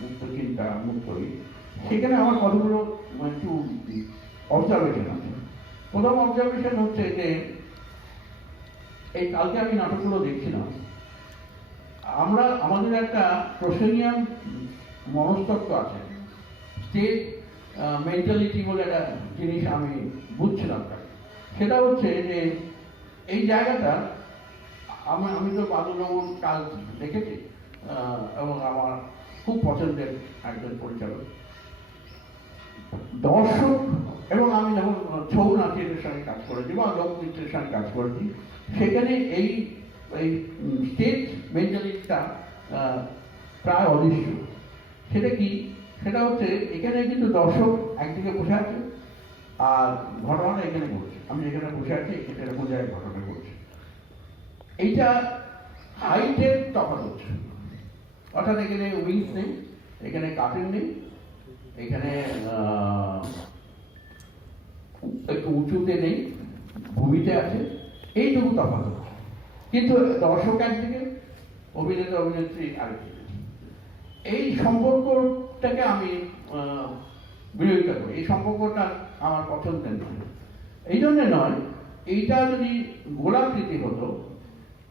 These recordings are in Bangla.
মুক্ত চিন্তা মুক্তই, সেখানে আমার কতগুলো একটু অবজারভেশন আছে। প্রথম অবজারভেশন হচ্ছে যে এই কালকে আমি নাটকগুলো দেখছিলাম, আমরা আমাদের একটা প্রসেনিয়াম মনস্তত্ব আছে, স্টেট মেন্টালিটি বলে একটা জিনিস আমি বুঝছিলাম। সেটা হচ্ছে যে এই জায়গাটা আমি তো বাদুরবাবুর কাজ দেখেছি এবং আমার খুব পছন্দের একজন পরিচালক দর্শক, এবং আমি যখন ছৌ নাচের সঙ্গে কাজ করেছি বা লোকনৃত্যের সঙ্গে কাজ করেছি, সেখানে এই এই স্টেট মেন্টালিটিটা প্রায় অদৃশ্য। সেটা কি? সেটা হচ্ছে এখানে কিন্তু দর্শক একদিকে বসে আছে আর ঘটনাটা এখানে ঘটছে, আমি এখানে বসে আছি, এটা কোন জায়গায় ঘটনা ঘটছে। এইটা হাইটের তফাৎ হচ্ছে, অর্থাৎ এখানে উইংস নেই, এখানে কার্টেন নেই, এখানে একটু উঁচুতে নেই, ভূমিতে আছে, এইটুকু তফাৎ হচ্ছে। কিন্তু দর্শক একদিকে, অভিনেতা অভিনেত্রী আরেকদিকে। এই সম্পর্কটাকে আমি বিরোধিতা করি, এই সম্পর্কটা আমার পছন্দের নয়। এই জন্যে নয়, এইটা যদি গোলাকৃতি হতো,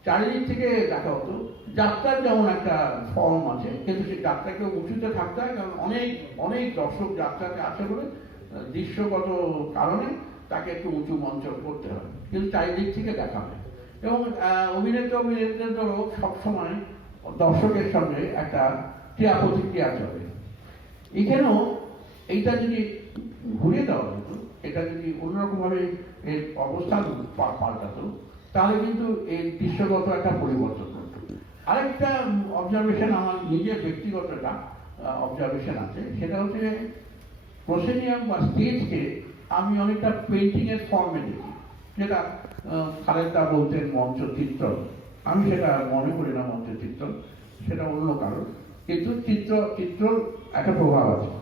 চারিদিক থেকে দেখা হতো, যাত্রার যেমন একটা ফর্ম আছে, কিন্তু সেই যাত্রাকে উঁচুতে থাকতে হয়, কারণ অনেক অনেক দর্শক যাত্রাতে আছে বলে দৃশ্যগত কারণে তাকে একটু উঁচু মঞ্চ করতে হয়, কিন্তু চারিদিক থেকে দেখা হয়। এবং অভিনেতা অভিনেত্রীদেরও সবসময় দর্শকের সঙ্গে একটা ক্রিয়া প্রতিক্রিয়া চলে। এখানেও এইটা যদি ঘুরিয়ে দেওয়া হতো, এটা যদি অন্যরকমভাবে এর অবস্থান পাল্টাতো, তাহলে কিন্তু এই দৃশ্যগত একটা পরিবর্তন হতো। আরেকটা অবজারভেশন আমার নিজের ব্যক্তিগত একটা অবজারভেশন আছে, সেটা হচ্ছে প্রসেনিয়াম বা স্টেজকে আমি অনেকটা পেন্টিংয়ের ফর্মে দেখি, যেটা খালেদা বলতেন মঞ্চচিত্র, আমি সেটা মনে করি না মঞ্চচিত্র, সেটা অন্য কারণ, কিন্তু চিত্রর একটা প্রভাব আছে।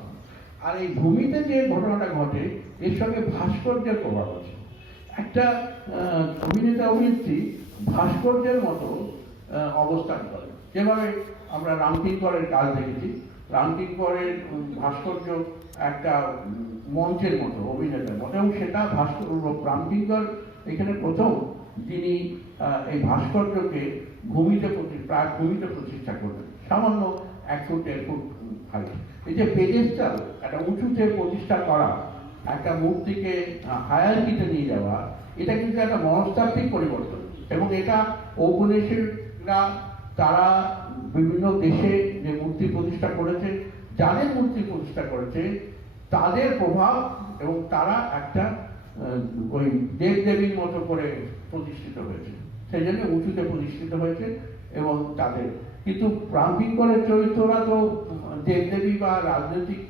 আর এই ভূমিতে যে ঘটনাটা ঘটে, এর সঙ্গে ভাস্কর্যের প্রভাব আছে। একটা অভিনেতা অভিনেত্রী ভাস্কর্যের মতো অবস্থান করে, যেভাবে আমরা রামকিঙ্করের কাজ দেখেছি। রামকিঙ্করের ভাস্কর্য একটা মঞ্চের মতো, অভিনেতার মতো, এবং সেটা রামকিঙ্কর এখানে প্রথম যিনি এই ভাস্কর্যকে প্রায় ভূমিতে প্রতিষ্ঠা করবেন, সামান্য 1 ফুট 1.5 ফুট হাইট। এই যে পেডেস্টাল একটা উঁচুতে প্রতিষ্ঠা করা, একটা মূর্তিকে হায়ারকিতে নিয়ে যাওয়া, এটা কিন্তু একটা মনস্তাত্ত্বিক পরিবর্তন। এবং এটা ঔপনিবেশিকরা তারা বিভিন্ন দেশে যে মূর্তি প্রতিষ্ঠা করেছে, যাদের মূর্তি প্রতিষ্ঠা করেছে তাদের প্রভাব, এবং তারা একটা ওই দেবদেবীর মতো করে প্রতিষ্ঠিত হয়েছে, সেই জন্য উঁচুতে প্রতিষ্ঠিত হয়েছে। এবং তাদের কিন্তু রামকিঙ্করের চরিত্ররা তো দেবদেবী বা রাজনৈতিক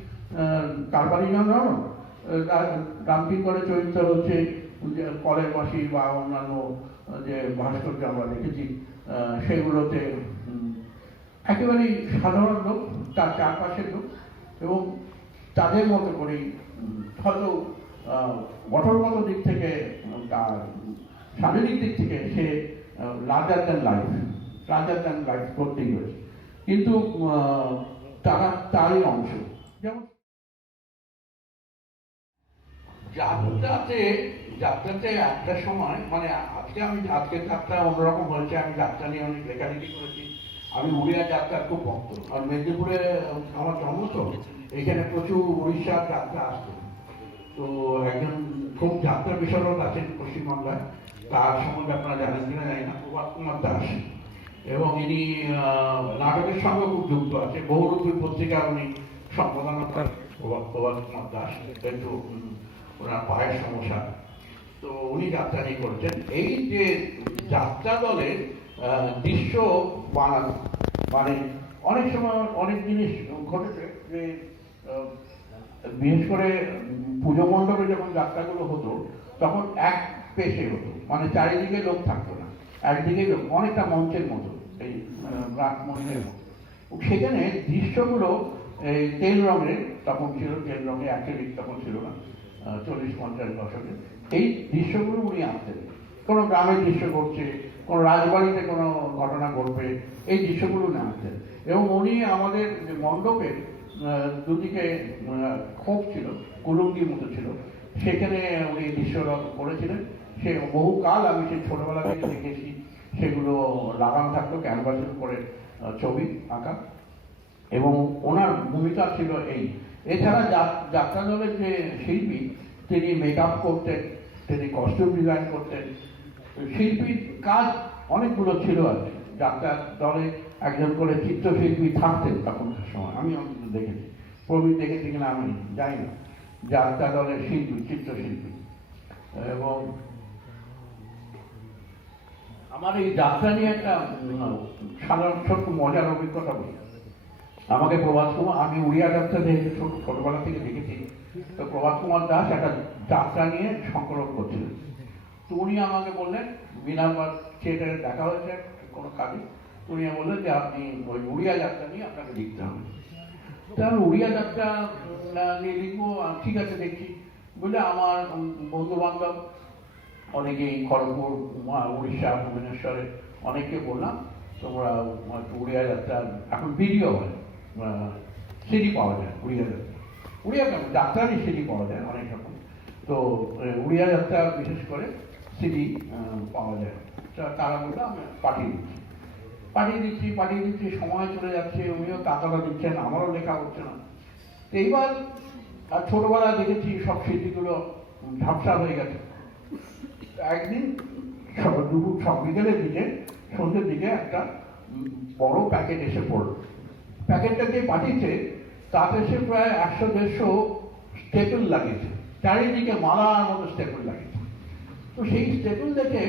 কারবারি নয়। রামকিঙ্করের চরিত্র হচ্ছে কলের বাসি বা অন্যান্য যে ভাস্কর্য আমরা দেখেছি, সেগুলোতে একেবারেই সাধারণ লোক, তার চারপাশের লোক, এবং তাদের মতো করেই হয়তো গঠনগত দিক থেকে, তার শারীরিক দিক থেকে সে লার্জার দ্যান লাইফ করতেই হয়েছে, কিন্তু তারা তারই অংশ। যেমন যাত্রাতে একটা সময়, মানে আজকের যাত্রা অন্যরকম হয়েছে, আমি যাত্রা নিয়ে অনেক লেখালেখি করেছি। আমি উড়িয়া যাত্রার খুব ভক্ত, আর মেদিনীপুরে আমার জন্ম, তো এখানে প্রচুর উড়িষ্যার যাত্রা আসতো। তো একজন খুব যাত্রা বিশারদ আছেন পশ্চিমবাংলায়, তার সম্বন্ধে আপনারা জানেন কিনা জানি না, প্রভাত কুমার দাস, এবং ইনি নাটকের সঙ্গে খুব যুক্ত আছে। বহুরূপী পত্রিকা উনি সম্পাদনা করেন, প্রভাত কুমার দাস। একটু ওনার পায়ের সমস্যা, তো উনি যাত্রা নিয়ে করছেন। এই যে যাত্রা দলের দৃশ্য বানানো, মানে অনেক সময় অনেক জিনিস ঘটেছে যে বিশেষ করে পুজো মণ্ডপে যখন যাত্রাগুলো হতো, তখন এক পেশে হতো, মানে চারিদিকে লোক থাকতো না, একদিকে লোক, অনেকটা মঞ্চের মতো, এই রাত মঞ্চের মতো। সেখানে দৃশ্যগুলো এই তেল রঙের তখন ছিল, তেল রঙে অ্যাক্রিলিক তখন ছিল না, 40-50 দশকে। এই দৃশ্যগুলো উনি আনতেন, কোনো গ্রামের দৃশ্য ঘটছে, কোনো রাজবাড়িতে কোনো ঘটনা ঘটবে, এই দৃশ্যগুলো নেওয়াচ্ছেন। এবং উনি আমাদের যে মণ্ডপের দুদিকে খোপ ছিল, কুলুঙ্গির মতো ছিল, সেখানে উনি দৃশ্য করেছিলেন। সে বহুকাল আমি সেই ছোটবেলা থেকে দেখেছি, সেগুলো লাগানো থাকতো ক্যানভাসের উপরে ছবি আঁকা। এবং ওনার ভূমিকা ছিল এই। এছাড়া যাত্রা দলের যে শিল্পী, তিনি মেকআপ করতেন, তিনি কস্টিউম ডিজাইন করতেন। শিল্পীর কাজ অনেকগুলো ছিল আর কি। যাত্রা দলে একজন করে চিত্রশিল্পী থাকতেন তখনকার সময়, আমি অন্তত দেখেছি। প্রবীণ দেখেছি কিনা আমি জানি না। যাত্রা দলের শিল্পী, চিত্রশিল্পী। এবং আমার এই যাত্রা নিয়ে একটা সাধারণ ছোট্ট মজার অভিজ্ঞতা বলি। আমাকে প্রভাত কুমার, আমি উড়িয়া যাত্রা যেহেতু ছোটবেলা থেকে দেখেছি, তো প্রভাত কুমার দাস একটা যাত্রা নিয়ে সংকলন করছিলেন। তো উনি আমাকে বললেন, বিনাবার থিয়েটারে দেখা হয়েছে কোনো কাজে, উনি বললেন যে আপনি ওই উড়িয়া যাত্রা নিয়ে আপনাকে লিখতে হবে। তো আমি উড়িয়া যাত্রা নিয়ে লিখবো, ঠিক আছে দেখছি বলে আমার বন্ধু বান্ধব অনেকেই খড়গপুর, উড়িষ্যা, ভুবনেশ্বরে অনেককে বললাম তোমরা উড়িয়া যাত্রা, এখন ভিডিও হয়, সিডি পাওয়া যায় উড়িয়া যাত্রা, উড়িয়া কেন যাত্রারই সিডি পাওয়া যায় অনেক রকম। তো উড়িয়া যাত্রা বিশেষ করে সিডি পাওয়া যায়। তারা বললো আমি পাঠিয়ে দিচ্ছি, সময় চলে যাচ্ছে, উনিও টাকাটা দিচ্ছেন, আমারও লেখা হচ্ছে না। তো এইবার ছোটবেলায় দেখেছি সব স্মৃতিগুলো ঝাপসা হয়ে গেছে। একদিন দুপুর বিকেলের দিকে, সন্ধ্যের দিকে একটা বড় প্যাকেট এসে পড়ল। প্যাকেটটা যে পাঠিয়েছে তাতে সে প্রায় 100-150 স্টেপল লাগিয়েছে, চারিদিকে মালার মতো স্টেপল লাগিয়েছে। তো সেই স্টেপল দেখে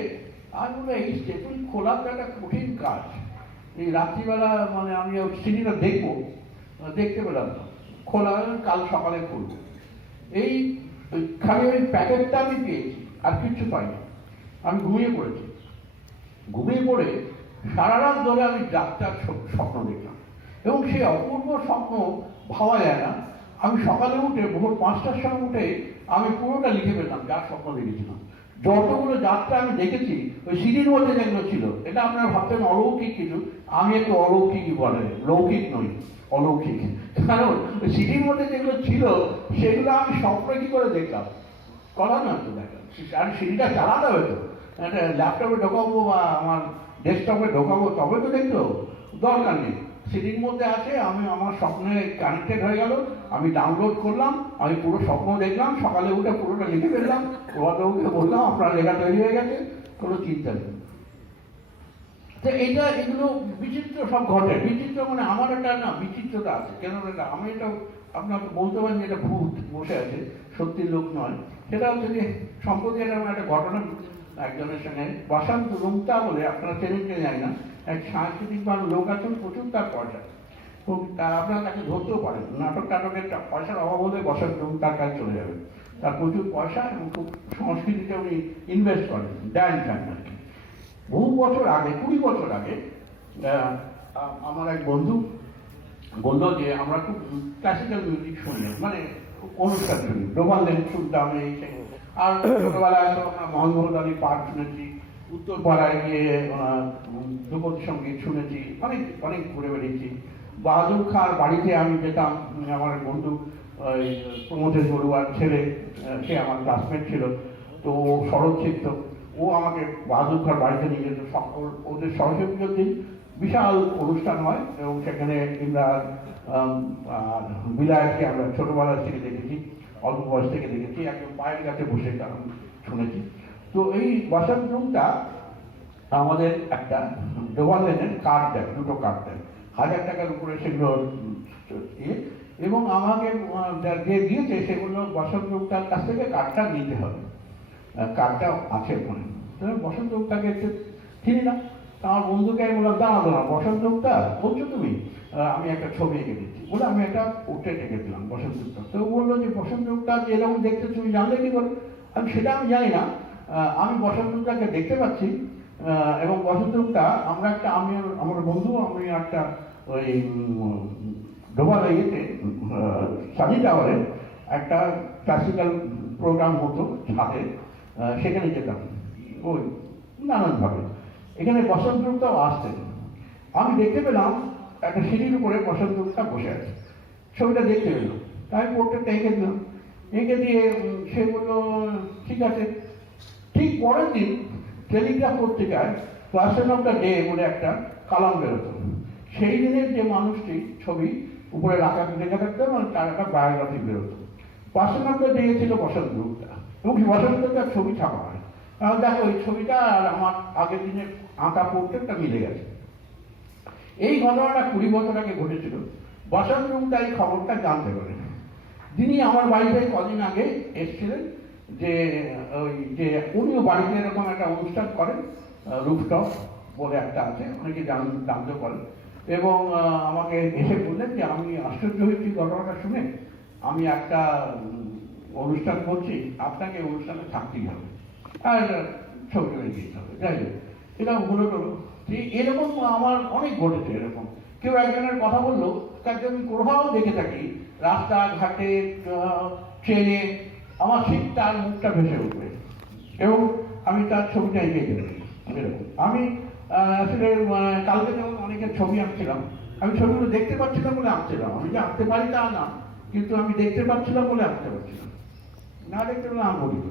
আমি বললাম এই স্টেপল খোলা তো একটা কঠিন কাজ। এই রাত্রিবেলা মানে আমি ওই সিডিটা দেখতে পেলাম না, খোলা কাল সকালে খুলবো। এই খালি ওই প্যাকেটটা আমি পেয়েছি, আর কিচ্ছু পাইনি। আমি ঘুমিয়ে পড়ে সারা রাত ধরে আমি যাত্রার স্বপ্ন দেখলাম। এবং সেই অপূর্ব স্বপ্ন ভাবা যায় না। আমি সকালে উঠে ভোর 5টার সময় উঠে আমি পুরোটা লিখে পেলাম যা স্বপ্ন দেখেছিলাম। যতগুলো যাত্রা আমি দেখেছি ওই সিডির মধ্যে যেগুলো ছিল, এটা আপনারা ভাবতেন অলৌকিক কিছু, আমি একটু অলৌকিকই বলে, লৌকিক নই, অলৌকিক। কারণ ওই সিডির মধ্যে যেগুলো ছিল সেগুলো আমি স্বপ্নে কি করে দেখলাম, করা না তো দেখা। আর সিডিটা চালাতে হতো, একটা ল্যাপটপে ঢোকাবো বা আমার ডেস্কটপে ঢোকাবো তবে তো দেখতো, দরকার নেই। সিডির মধ্যে আছে, আমি আমার স্বপ্নে কানেক্টেড হয়ে গেল, আমি ডাউনলোড করলাম, আমি পুরো স্বপ্ন দেখলাম, সকালে উঠে পুরোটা লিখে ফেললাম, প্রভাতবাবুকে বললাম আপনার লেখা তৈরি হয়ে গেছে, কোনো চিন্তা নেই। তো এগুলো বিচিত্র সব ঘটে। বিচিত্র মানে আমার একটা না বিচিত্রতা আছে, কেন আমি এটা আপনাকে বলতে পারেন যে এটা ভূত বসে আছে, সত্যি লোক নয়। সেটা হচ্ছে যে সম্প্রতি একটা ঘটনা একজনের সঙ্গে, বসন্ত রুমতা বলে, আপনারা চেনেন কে জানি না, এক সাংস্কৃতিক লোক আছেন, প্রচুর তার পয়সা, খুব আপনারা তাকে ধরতেও পারেন। নাটকের পয়সার অভাব হলে বসন্ত রুমতার কাছে চলে যাবেন। তার প্রচুর পয়সা এবং খুব সংস্কৃতিতে উনি ইনভেস্ট করেন, দেন আর কি। বহু বছর আগে, 20 বছর আগে, আমার এক বন্ধু বললো যে আমরা খুব ক্লাসিক্যাল মিউজিক শুনি, মানে অনুষ্ঠান শুনি, ডোবাল লেন শুনতাম এই। আর ছোটবেলায় তো আমরা মোহাম্মদ আলী পাঠ শুনেছি, উত্তরপাড়ায় গিয়ে ধ্রুপদী সঙ্গীত শুনেছি, অনেক ঘুরে বেরিয়েছি। বাহাদুর খাঁর বাড়িতে আমি যেতাম, আমার বন্ধু প্রমোদের বড়ুয়ার ছেলে, সে আমার ক্লাসমেট ছিল, তো শরৎ চিত্ত, ও আমাকে বাহাদুর খাঁর বাড়িতে নিয়ে যেত। ওদের সরস্বতী পুজোর দিন বিশাল অনুষ্ঠান হয় এবং সেখানে ইমরান বিলায়তকে আমরা ছোটবেলা থেকে দেখেছি, অল্প বয়স থেকে দেখেছি, একদম পায়ের কাছে বসে আমি শুনেছি। তো এই বসন্ত রুমটা আমাদের একটা ডোবাল লেনের কার্ড দেয়, 2টো কার্ড দেয়, 1000 টাকার উপরে সেগুলো এবং আমাকে যে দিয়েছে সেগুলো বসন্ত রুমটার কাছ থেকে কার্ডটা নিতে হবে, কার্ডটা আছে ওখানে। বসন্ত রুমটাকে চিনি না, আমার বন্ধুকে আমি বললাম দাঁড়া বসন্ত রুমটা বলছো তুমি, আমি একটা ছবি এঁকে দিচ্ছি বলে আমি একটা পোর্ট্রেট এঁকে দিলাম বসন্ত রুমটা। তো বললো যে বসন্ত রুমটা এরকম দেখতে তুমি জানলে কি করে? সেটা আমি জানি না, আমি বসন্ত রুমটাকে দেখতে পাচ্ছি। এবং বসন্ত রুমটা আমি আমার বন্ধু, আমি একটা ওই ডোবাল ইয়েতে সানি টাওয়ারে একটা ক্লাসিক্যাল প্রোগ্রাম হতো ছাদে, সেখানে যেতাম। ওই নানানভাবে। এখানে বসন্ত রূপটাও আসতেন। আমি দেখতে পেলাম একটা সিঁড়ির উপরে বসন্ত রূপটা বসে আছে, ছবিটা দেখতে পেলাম। তাই পোর্ট্রেটটা এঁকে দিলাম, এঁকে দিয়ে সে বললো ঠিক আছে। ঠিক পরের দিন টেলিগ্রাফ পত্রিকায় পার্সন অফ দ্য ডে বলে একটা কালাম বেরোতো। সেই দিনের যে মানুষটি ছবি উপরে লেখা থাকতো, মানে তার একটা বায়োগ্রাফি বেরোতো। পার্সন অফ দ্য ডে ছিল বসন্ত রূপটা, এবং বসন্তটার ছবি ছাপা হয়। দেখো ওই ছবিটা আর আমার আগের দিনের আঁকা পোর্ট্রেটটা মিলে গেছে। এই ঘটনাটা 20 বছর আগে ঘটেছিল। বসন্ত রূপটা এই খবরটা জানতে পারে। যিনি আমার বাড়িতে কদিন আগে এসেছিলেন, যে ওই যে উনিও বাড়িতে এরকম একটা অনুষ্ঠান করেন, রুফটপ বলে একটা আছে, অনেকে জানতে পারেন। এবং আমাকে এসে বললেন যে আমি আশ্চর্য হয়েছি ঘটনাটা শুনে, আমি একটা অনুষ্ঠান করছি, আপনাকে অনুষ্ঠানে থাকতেই হবে আর ছবি তুলে দিতে হবে। যাই হোক, এটা হলো তো এরকম আমার অনেক ঘটেছে। এরকম কেউ একজনের কথা বললো, তাকে আমি কোথাও দেখে থাকি রাস্তাঘাটে, ট্রেনে, আমার ঠিক তার মুখটা ভেসে উঠবে এবং আমি তার ছবিটা এঁকে দিলাম। এরকম আমি আসলে কালকে যেমন অনেকের ছবি আঁকছিলাম, আমি ছবিগুলো দেখতে পাচ্ছিলাম বলে আঁকছিলাম। আমি যে আঁকতে পারি তা না, কিন্তু আমি দেখতে পাচ্ছিলাম বলে আঁকতে পারছিলাম, না দেখতে পেলে আঁকবো দিত।